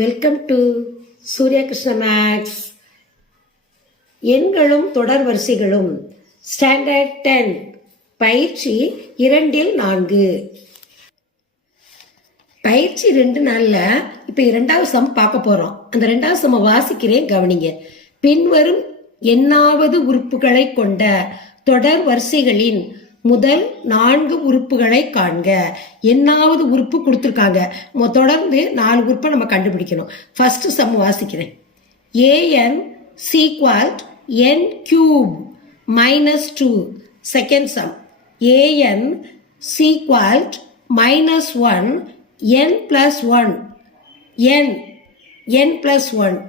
Welcome to Surya Krishna maths. எண்களும் தொடர் வரிசைகளும் standard 10 பயிற்சி 2-4. பயிற்சி 2 இப்போ 2வது சம் பார்க்க போறோம். அந்த 2வது சம வாசிக்கிறேன், கவனிங்க. பின்வரும் எண்ணாவது உறுப்புகளை கொண்ட தொடர் வரிசைகளின் முதல் 4 உறுப்புகளை காண்க. எண்ணாவது உறுப்பு கொடுத்துருக்காங்க. தொடர்ந்து 4 உறுப்பை நம்ம கண்டுபிடிக்கணும். ஃபர்ஸ்ட் சம் வாசிக்கிறேன். an equals n cube minus 2. Second sum an equals minus 1 n plus 1 n plus 1.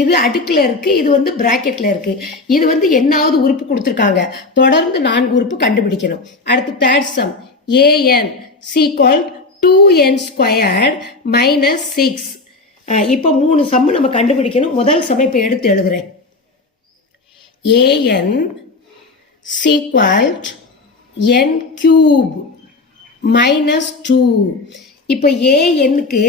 இது அடுக்கில் இருக்கு, இது வந்து பிராக்கெட்ல இருக்கு. இது வந்து எண்ணாவது உறுப்பு கொடுத்துருக்காங்க. தொடர்ந்து 4 உறுப்பு கண்டுபிடிக்கணும். அடுத்து third sum an equals 2n squared minus 6. இப்போ 3 சம் நம்ம கண்டுபிடிக்கணும். முதல் சம் இப்போ எடுத்து எழுதுறேன். an equals n cube minus 2. இப்போ ஏஎன்னுக்கு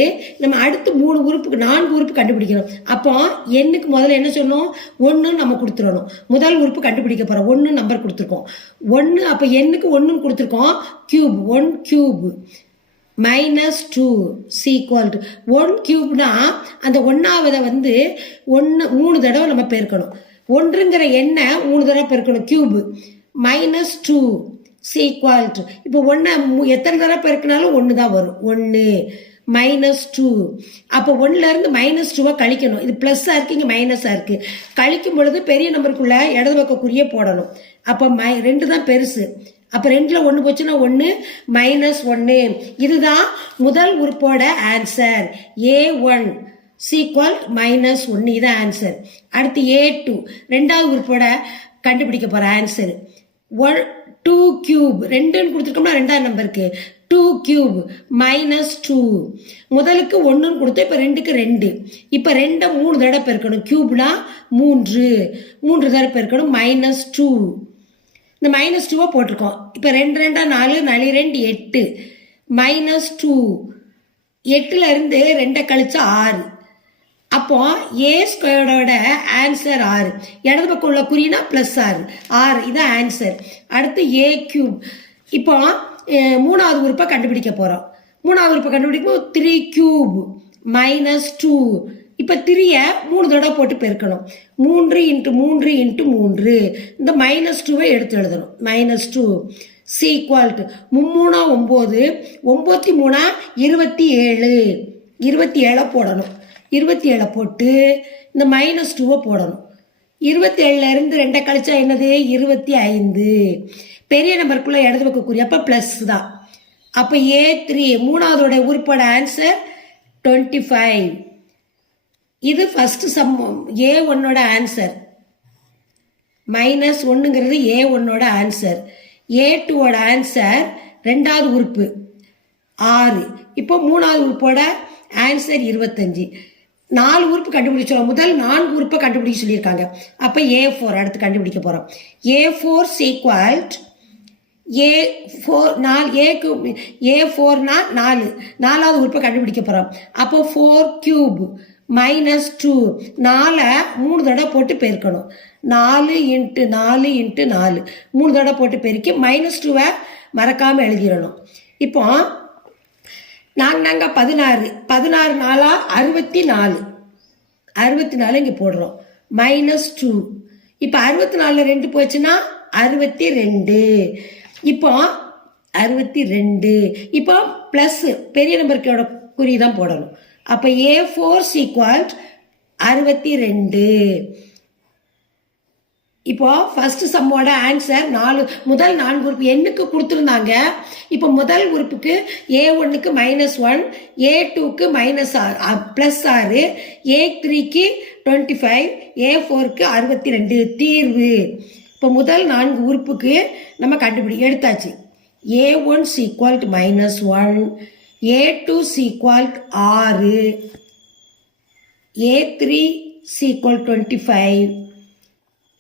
நம்ம அடுத்து 3 உறுப்புக்கு 4 உறுப்பு கண்டுபிடிக்கணும். அப்போ எண்ணுக்கு முதல்ல என்ன சொன்னோம், 1 நம்ம கொடுத்துடணும். முதல் உறுப்பு கண்டுபிடிக்க போகிறோம். 1 நம்பர் கொடுத்துருக்கோம். 1 அப்போ எண்ணுக்கு 1 கொடுத்துருக்கோம். Cube 1 cube minus 2 equal to 1 கியூப்னா அந்த 1ஆவதை வந்து 3 தடவை நம்ம பெருக்கணும். 1ங்கிற எண்ணை 3 தடவை பெருக்கணும். கியூப் minus 2 equal to இப்போ 1 எத்தனை தடவை பெருக்கினாலும் 1 தான் வரும். 1 minus 2. அப்போ 1லேருந்து -2 கழிக்கணும். இது ப்ளஸ்ஸாக இருக்கு, இங்கே மைனஸாக இருக்கு. கழிக்கும் பொழுது பெரிய நம்பருக்குள்ள இடது பக்க குறிய போடணும். அப்போ 2 தான் பெருசு. அப்போ 2ல் 1 போச்சுன்னா 1 -1. இதுதான் முதல் உறுப்போட ஆன்சர். a1 equal -1. இதுதான் ஆன்சர். அடுத்து a2 2வது உறுப்போட கண்டுபிடிக்க போகிற ஆன்சர் 2 கியூப் 2ன்னு கொடுத்துருக்கோம்னா 2ஆவது நம்பருக்கு 2 கியூப் minus 2. முதலுக்கு 1ன்னு கொடுத்தோம். இப்போ 2க்கு 2. இப்போ 2 3 தடவை பெருக்கணும். கியூப்னா 3 தடவை பெருக்கணும். -2. இந்த -2 போட்டிருக்கோம். இப்போ 2 2 4 4 2 8 -2. 8ல் இருந்து 2 கழிச்சா 6. அப்போ ஏ ஸ்கொயர்டோட ஆன்சர் 6. இடது பக்கம் உள்ள குறினா +6 6. இதான் ஆன்சர். அடுத்து ஏ கியூப். இப்போ 3வது உறுப்பை கண்டுபிடிக்க போகிறோம். 3வது உறுப்பை கண்டுபிடிக்கும் 3 கியூப் -2. இப்போ 3யை 3 தடவை போட்டு பெருக்கணும். 3 × 3 × 3. இந்த -2 எடுத்து எழுதணும். -2 equal to 3 9 9 27. 27 போடணும். 27 போட்டு இந்த -2 போடணும். 27ல் இருந்து 2 கழிச்சா என்னது 25. பெரிய நம்பருக்குள்ள இடது பக்கக்கூடிய அப்போ ப்ளஸ் தான். அப்போ a3 3ஆவதோட உறுப்போட ஆன்சர் 25. இது ஃபர்ஸ்ட் சம். a1ஓட ஆன்சர் -1ங்கிறது a1ஓட ஆன்சர். a2ஓட ஆன்சர் 2வது உறுப்பு 6. இப்போ 3வது உறுப்போட ஆன்சர் 25. 4 உறுப்பு கண்டுபிடிச்சோம். முதல் 4 உறுப்பை கண்டுபிடிக்க சொல்லியிருக்காங்க. அப்போ a4 அடுத்து கண்டுபிடிக்க போகிறோம். a4 equal a4னா 4. 4வது உறுப்பை கண்டுபிடிக்க போகிறோம். அப்போ 4 கியூப் -2. 4 3 தடவை போட்டு பெருக்கணும். 4 × 4 × 4 3 தடவை போட்டு பெருக்கி -2 மறக்காமல் எழுதிடணும். இப்போ நாங்கள் 16 4 64 64 இங்கே போடுறோம். -2. இப்போ 64ல் 2 போச்சுன்னா 62. இப்போ 62. இப்போ ப்ளஸ் பெரிய நம்பருக்கோட குறி தான் போடணும். அப்போ a4 equal 62. இப்போ ஃபர்ஸ்ட் சம்மோட ஆன்சர் 4. முதல் 4 உறுப்பு எண்ணுக்கு கொடுத்துருந்தாங்க. இப்போ முதல் உறுப்புக்கு a1க்கு -1, a2க்கு +6, a3க்கு 25, a4க்கு 62. தீர்வு. இப்போ முதல் 4 உறுப்புக்கு நம்ம எடுத்தாச்சு. a1 equal -1, a2 equal 6, a3 equal 25,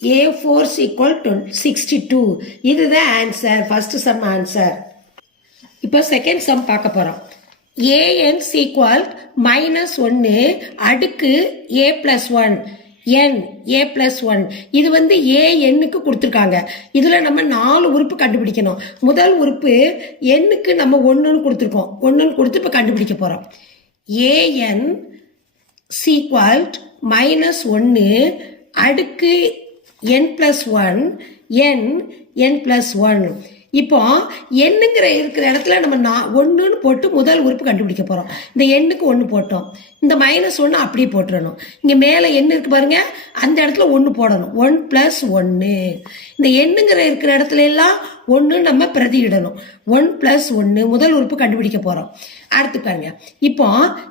a4 equal 62. இதுதான் ஆன்சர். First sum answer. இப்போ செகண்ட் சம் பார்க்க போகிறோம். ஏஎன் சீக்வல் -1 அடுக்கு a + 1 n a + 1. இது வந்து ஏஎன்னுக்கு கொடுத்துருக்காங்க. இதில் நம்ம 4 உறுப்பு கண்டுபிடிக்கணும். முதல் உறுப்பு எண்ணுக்கு நம்ம 1ன்னு கொடுத்துருக்கோம். 1ன்னு கொடுத்து இப்போ கண்டுபிடிக்க போகிறோம். ஏஎன் சீக்வல் -1 அடுக்கு n + 1 n + 1. இப்போ எண்ணுங்கிற இருக்கிற இடத்துல நம்ம 1ன்னு போட்டு முதல் உறுப்பு கண்டுபிடிக்க போகிறோம். இந்த எண்ணுக்கு 1 போட்டோம். இந்த -1 அப்படியே போட்டுறணும். இங்கே மேலே எண் இருக்கு பாருங்க, அந்த இடத்துல 1 போடணும். 1 + 1. இந்த எண்ணுங்கிற இருக்கிற இடத்துல எல்லாம் 1 நம்ம பிரதியிடணும். 1 + 1 முதல் உறுப்பு கண்டுபிடிக்க போகிறோம். அடுத்து பாருங்க, இப்போ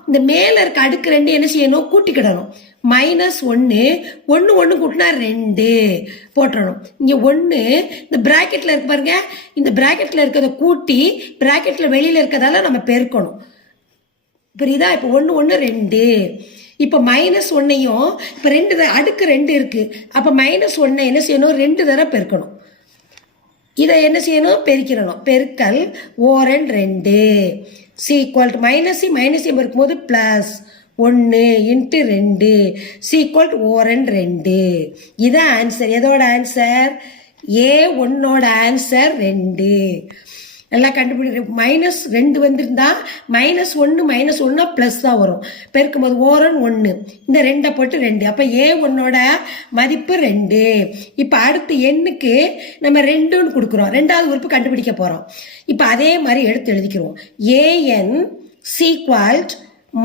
இந்த மேலே இருக்க அடுக்கு 2 என்ன செய்யணும்? கூட்டிக்கிடணும். -1 1 கூட்டினா 2 போட்டுறணும். இங்கே 1 இந்த பிராக்கெட்டில் இருக்கு பாருங்க, இந்த பிராக்கெட்டில் இருக்கிறத கூட்டி பிராக்கெட்டில் வெளியில் இருக்கிறதால நம்ம பெருக்கணும். புரியுதா? இப்போ 1 1 2. இப்போ -1ஐயும் இப்போ 2 அடுக்கு 2 இருக்கு. அப்போ -1 என்ன செய்யணும்? 2 தடவை பெருக்கணும். இதை என்ன செய்யணும்? பெருக்கிடணும். பெருக்கல் ஓரன் 2 சீக்வல் மைனஸ் இருக்கும்போது +1 × 2 சீக்வல் ஓரன் 2. இதான் ஆன்சர். எதோட ஆன்சர்? A1ஓட ஆன்சர் 2. நல்லா கண்டுபிடிக்கிற. -2 வந்திருந்தா -1 ப்ளஸ் தான் வரும். பெருக்கும் போது ஓரன் 1, இந்த 2 போட்டு 2. அப்போ A1ஓட மதிப்பு 2. இப்போ அடுத்து எண்ணுக்கு நம்ம 2ன்னு கொடுக்குறோம். 2வது உறுப்பு கண்டுபிடிக்க போகிறோம். இப்போ அதே மாதிரி எடுத்து எழுதிக்கிறோம். AN equal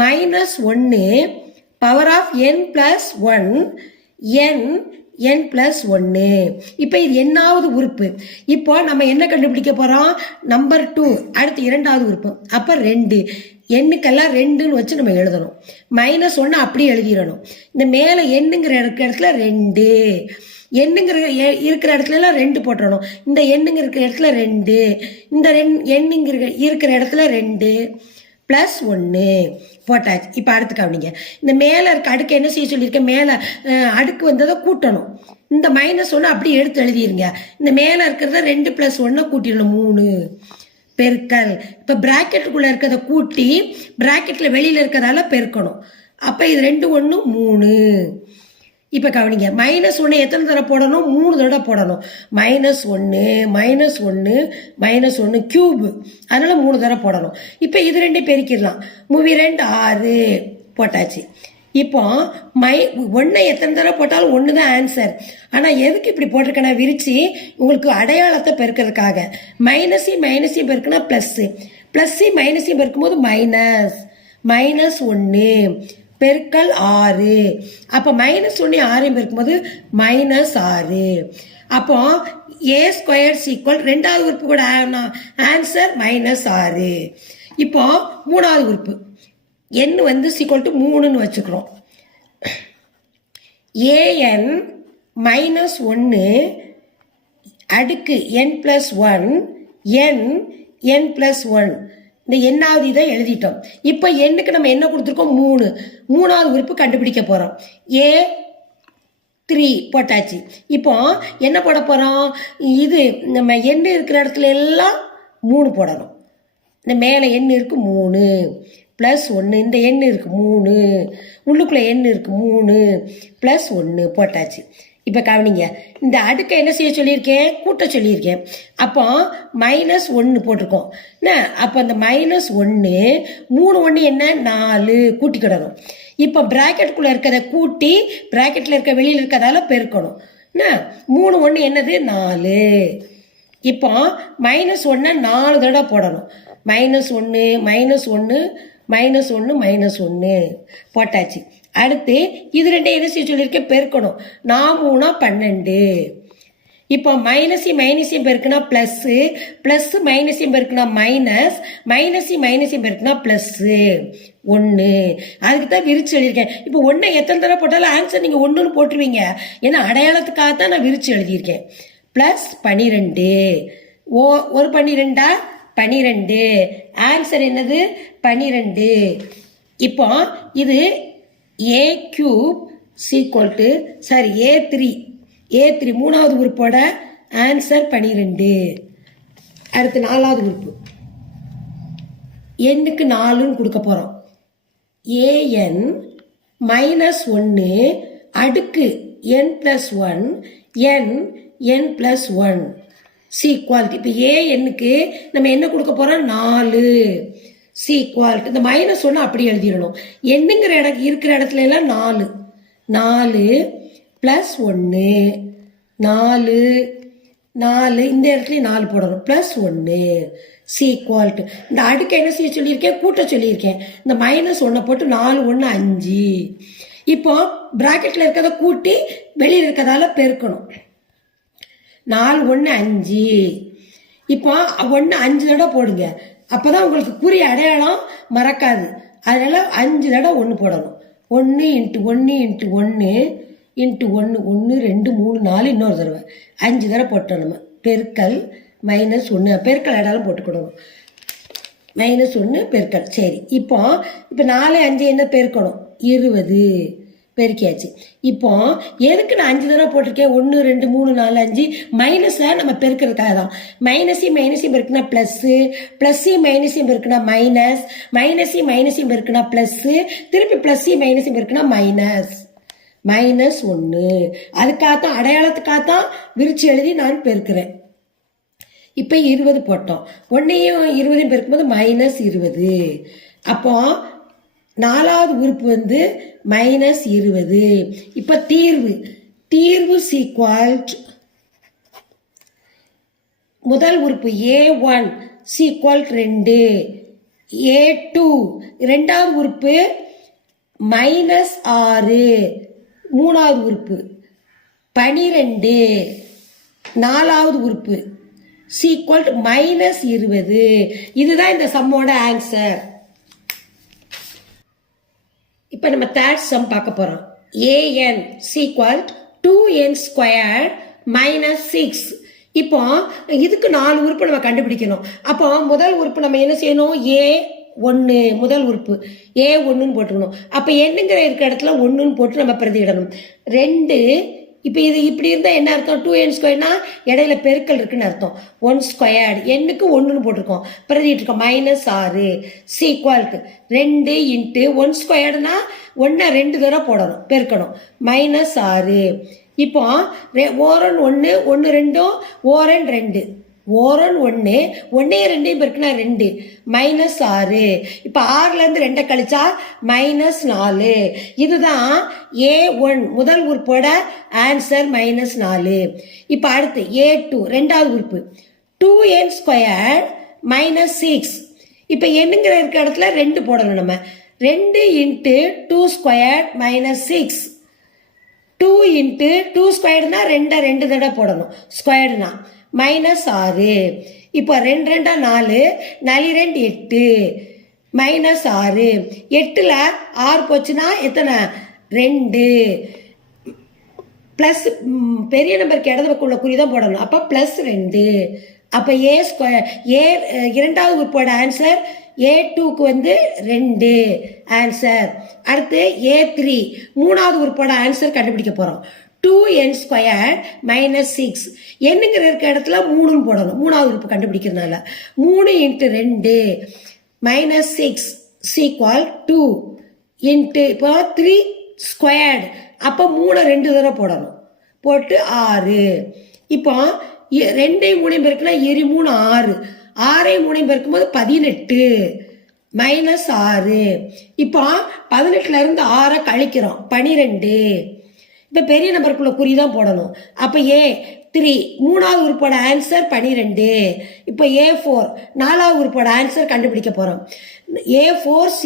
-1 power of n + 1 n + 1. இப்போ இது என்னாவது உறுப்பு? இப்போ நம்ம என்ன கண்டுபிடிக்க போகிறோம்? நம்பர் 2. அடுத்து 2வது உறுப்பு. அப்போ 2. எண்ணுக்கெல்லாம் 2ன்னு வச்சு நம்ம எழுதணும். -1 அப்படியே எழுதிடணும். இந்த மேலே எண்ணுங்கிற இடத்துல 2, எண்ணுங்கிற இருக்கிற இடத்துல 2 போட்டுறணும். இந்த எண்ணுங்கிற இருக்கிற இடத்துல 2, இந்த எண்ணுங்கிற இருக்கிற இடத்துல 2 +1 போட்டாச்சு. இப்போ அடுத்து கவனிங்க. இந்த மேலே இருக்க அடுக்கு என்ன செய்ய சொல்லியிருக்கேன்? மேலே அடுக்கு வந்ததை கூட்டணும். இந்த -1 அப்படி எடுத்து எழுதிருங்க. இந்த மேலே இருக்கிறத 2 + 1 கூட்டிடணும். 3 பெருக்கல். இப்போ பிராக்கெட்டுக்குள்ளே இருக்கிறத கூட்டி பிராக்கெட்டில் வெளியில் இருக்கிறதால பெருக்கணும். அப்போ இது 2 1 3. இப்போ கவனிங்க, -1 எத்தனை தடவை போடணும்? 3 தடவை போடணும். -1 -1 கியூப், அதனால 3 தடவை போடணும். இப்போ இது 2 பெருக்கிடலாம். 3 2 6 போட்டாச்சு. இப்போ 1 எத்தனை தடவை போட்டாலும் 1 தான் ஆன்சர். ஆனால் எதுக்கு இப்படி போட்டிருக்கேன்னா, விரிச்சு உங்களுக்கு அடையாளத்தை பெருக்கிறதுக்காக. மைனஸையும் பெருக்குனா ப்ளஸ்ஸையும் மைனஸையும் பெருக்கும்போது -1 பெருக்கல் 6. அப்போ -1 6 பெருக்கும்போது -6. அப்போ A² சீக்வல் 2வது உறுப்பு கூட ஆன்சர் -6. இப்போ 3வது உறுப்பு n வந்து சீக்வல் டு 3ன்னு வச்சுக்கிறோம். AN -1 அடுக்கு n + 1 n + 1. இந்த எண்ணாவது இதை எழுதிட்டோம். இப்போ எண்ணுக்கு நம்ம என்ன கொடுத்துருக்கோம்? 3. 3வது உறுப்பு கண்டுபிடிக்க போகிறோம். A3 போட்டாச்சு. இப்போ என்ன போட போகிறோம்? இது நம்ம எண்ணு இருக்கிற இடத்துல எல்லாம் 3 போடணும். இந்த மேலே எண்ணு இருக்கு 3 +1, இந்த எண்ணு இருக்கு 3, உள்ளுக்குள்ளே எண்ணு இருக்கு 3 +1 போட்டாச்சு. இப்போ கவனிங்க, இந்த அடுக்கை என்ன செய்ய சொல்லியிருக்கேன்? கூட்ட சொல்லியிருக்கேன். அப்போ -1 போட்டிருக்கோம். என்ன? அப்போ அந்த -1 3 1 என்ன? 4 கூட்டிக்கிடணும். இப்போ பிராக்கெட்டுக்குள்ளே இருக்கிறத கூட்டி பிராக்கெட்டில் இருக்க வெளியில் இருக்கிறதால பெருக்கணும். என்ன? 3 1 என்னது? 4. இப்போ -1 4 தடவை போடணும். -1 -1 போட்டாச்சு. அடுத்து இது 2 என்ன செய்ய சொல்லியிருக்கேன்? பெருக்கணும். 4 3 12. இப்போ மைனஸையும் பெருக்குனா ப்ளஸ்ஸு, ப்ளஸ்ஸு மைனஸையும் பெருக்குனா மைனஸையும் பெருக்குனா +1. அதுக்கு தான் விரிச்சு எழுதியிருக்கேன். இப்போ 1 எத்தனை தடவை போட்டாலும் ஆன்சர் நீங்கள் 1ன்னு போட்டுருவீங்க. ஏன்னா அடையாளத்துக்காக தான் நான் விரிச்சு எழுதியிருக்கேன். +12. ஒரு 12 12. ஆன்சர் என்னது? 12. இப்போ இது A³ சீக்வல் டு A3 3வது உறுப்போட ஆன்சர் 12. அடுத்து 4வது உறுப்பு எண்ணுக்கு 4ன்னு கொடுக்க போகிறோம். ஏஎன் மைனஸ் 1 அடுக்கு என் ப்ளஸ் 1 என் ப்ளஸ் 1 சீக்வாலிட்டி. இப்போ ஏஎன்னுக்கு நம்ம என்ன கொடுக்க போகிறோம்? 4 சீக்வாலிட்டி. இந்த மைனஸ் 1 அப்படி எழுதிடணும். எண்ணுங்கிற இருக்கிற இடத்துல எல்லாம் 4 ப்ளஸ் 1 4 இந்த இடத்துலையும் 4 போடணும். ப்ளஸ் 1 சீக்வாலிட்டி. இந்த அடுக்க என்ன செய்ய சொல்லியிருக்கேன்? கூட்ட சொல்லியிருக்கேன். இந்த மைனஸ் 1 போட்டு 4 1 5. இப்போ பிராக்கெட்டில் இருக்கிறத கூட்டி வெளியில் இருக்கிறதால பெருக்கணும். 4 1 5. இப்போ 1 5 தடவை போடுங்க. அப்போ தான் உங்களுக்கு குறி அடையாளம் மறக்காது. அதனால் 5 தடவை 1 போடணும். 1 × 1 × 1 × 1 1 2 3 4 இன்னொரு தடவை 5 தடவை போட்டோம். நம்ம பெருக்கல் மைனஸ் 1 பெருக்கல் அடையாளம் போட்டுக்கிடணும். மைனஸ் 1 பெருக்கல். சரி, இப்போ 4 5 என்ன பெருக்கணும்? 20 பெருக்கியாச்சு. இப்போ எதுக்கு நான் 5 தடவை போட்டிருக்கேன்? 1 2 3 4 5 மைனஸை நம்ம பெருக்கிறதுக்காக தான். மைனஸையும் பெருக்குனா ப்ளஸ்ஸு, ப்ளஸ்ஸையும் மைனஸையும் பெருக்குனா மைனஸ், மைனஸையும் பெருக்குனா ப்ளஸ்ஸு, திருப்பி ப்ளஸ்ஸையும் மைனஸையும் பெருக்குனா மைனஸ் 1. அதுக்காகத்தான், அடையாளத்துக்காகத்தான் விரிச்சு எழுதி நான் பெருக்கிறேன். இப்போ 20 போட்டோம். 1ஐயும் 20ஐயும் பெருக்கும்போது மைனஸ் 20. அப்போ 4வது உறுப்பு மைனஸ் 20. இப்போ தீர்வு சீக்வால்ட் முதல் உறுப்பு A1 சீக்வால்ட் 2, A2 இரண்டாவது உறுப்பு மைனஸ் 6, மூணாவது உறுப்பு 12, நாலாவது உறுப்பு சீக்வல் மைனஸ் 20. இதுதான் இந்த சம்மோட ஆன்சர். இப்போ நம்ம தேர்ட் சம் பார்க்க போறோம். an equal 2n² minus 6. இப்போ இதுக்கு 4 உறுப்பு நம்ம கண்டுபிடிக்கணும். அப்போ முதல் உறுப்பு நம்ம என்ன செய்யணும்? A1 முதல் உறுப்பு A1ன்னு போட்டுக்கணும். அப்போ என்னங்கிற இருக்க இடத்துல 1ன்னு போட்டு நம்ம பிரதியிடணும். 2 இப்போ இது இப்படி இருந்தால் என்ன அர்த்தம்? 2n²னா இடையில பெருக்கல் இருக்குன்னு அர்த்தம். 1² எண்ணுக்கு 1ன்னு போட்டிருக்கோம், பிரதியிட்டிருக்கோம். மைனஸ் 6 சீக்வல்க்கு 2 × 1²னா 1 2 தடவை போடணும், பெருக்கணும். மைனஸ் 6. இப்போ ஓரன் 1 1 2 ஓரன் 2 ஓரன் 1 1 2 பெருக்குனா 2 மைனஸ் 6. இப்போ 6லேருந்து 2 கழிச்சா மைனஸ் 4. இதுதான் A1 முதல் உறுப்போட ஆன்சர் மைனஸ் 4. இப்போ அடுத்து A2 ரெண்டாவது உறுப்பு 2n² மைனஸ் 6. இப்போ என்னங்கிற இருக்க இடத்துல 2 போடணும். நம்ம 2 × 2² மைனஸ் 6. 2 × 2²னா 2 தடவை போடணும், ஸ்கொயர்னா மைனஸ் 6. இப்போ 2 2 4 4 2 8 மைனஸ் 6. 8ல் 6 போச்சுன்னா எத்தனை? 2 ப்ளஸ் பெரிய நம்பருக்கு இடது பக்கம் உள்ள குறி தான் போடணும். அப்போ ப்ளஸ் 2. அப்போ A இரண்டாவது உறுப்போட ஆன்சர் A2க்கு 2 ஆன்சர். அடுத்து A3 மூணாவது உறுப்போட ஆன்சர் கண்டுபிடிக்க போகிறோம். 2n² மைனஸ் 6 என்னங்கிற இருக்க இடத்துல 3ன்னு போடணும், மூணாவது உறுப்பு கண்டுபிடிக்கிறதுனால. 3 × 2 மைனஸ் 6 சீக்வல் 2 × இப்போ 3² அப்போ 3 2 தடவை போடணும், போட்டு 6. இப்போ 2 3 பெருக்குனா 3 6, 6 3 பெருக்கும்போது 18 மைனஸ் 6. இப்போ 18லேருந்து 6 கழிக்கிறோம், 12. இப்போ பெரிய நம்பருக்குள்ள குறி தான் போடணும். அப்போ A3 மூணாவது உறுப்போட ஆன்சர் 12. இப்போ A4 நாலாவது உறுப்போட ஆன்சர் கண்டுபிடிக்க போகிறோம். A4 =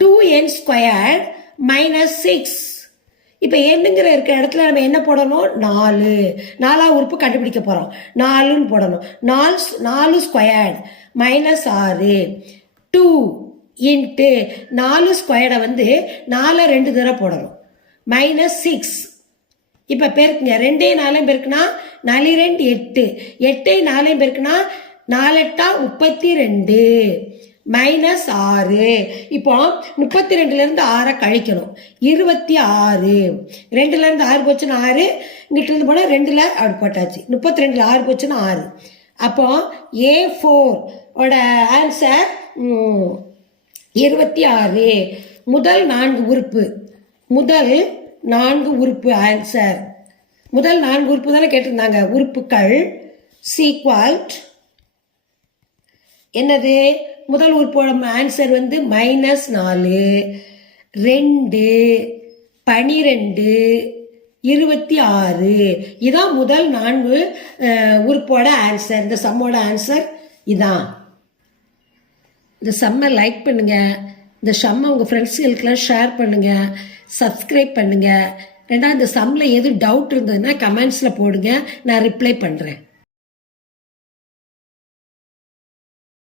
2n² minus 6. இப்போ என்னங்கிற இருக்கிற இடத்துல நம்ம என்ன போடணும்? 4 நாலாவது உறுப்பு கண்டுபிடிக்க போகிறோம். 4ன்னு போடணும். 4² மைனஸ் 6. 2 × 4² 4 2 தடவை போடணும், மைனஸ் 6. இப்போ பெருக்குங்க. 2 4 பெருக்குனா 4 2 8, 8 4 பெருக்குனா 4 8 32 மைனஸ் 6. இப்போ 32லேருந்து 6 கழிக்கணும், 26. 2லேருந்து 6 போச்சுன்னா 6, இங்கிட்ட இருந்து போனால் 2ல் அப்படி போட்டாச்சு. 32ல் 6 போச்சுன்னா 6. அப்போ A4 ஓட ஆன்சர் 26. முதல் 4 உறுப்பு ஆன்சர். முதல் 4 உறுப்பு தானே கேட்டிருந்தாங்க. உறுப்புகள் சீக்வல்ட் என்னது? முதல் உறுப்போட ஆன்சர் வந்து -4, 2, 12, 26. இதான் முதல் 4 உறுப்போட ஆன்சர். இந்த சம்மோட ஆன்சர் இதான். இந்த சம்மை லைக் பண்ணுங்க. இந்த சம்மை உங்கள் ஃப்ரெண்ட்ஸுகளுக்கெல்லாம் ஷேர் பண்ணுங்க. சப்ஸ்கிரைப் பண்ணுங்க. ரெண்டாவது இந்த சம்மில் எது டவுட் இருந்ததுன்னா கமெண்ட்ஸில் போடுங்க, நான் ரிப்ளை பண்ணுறேன்.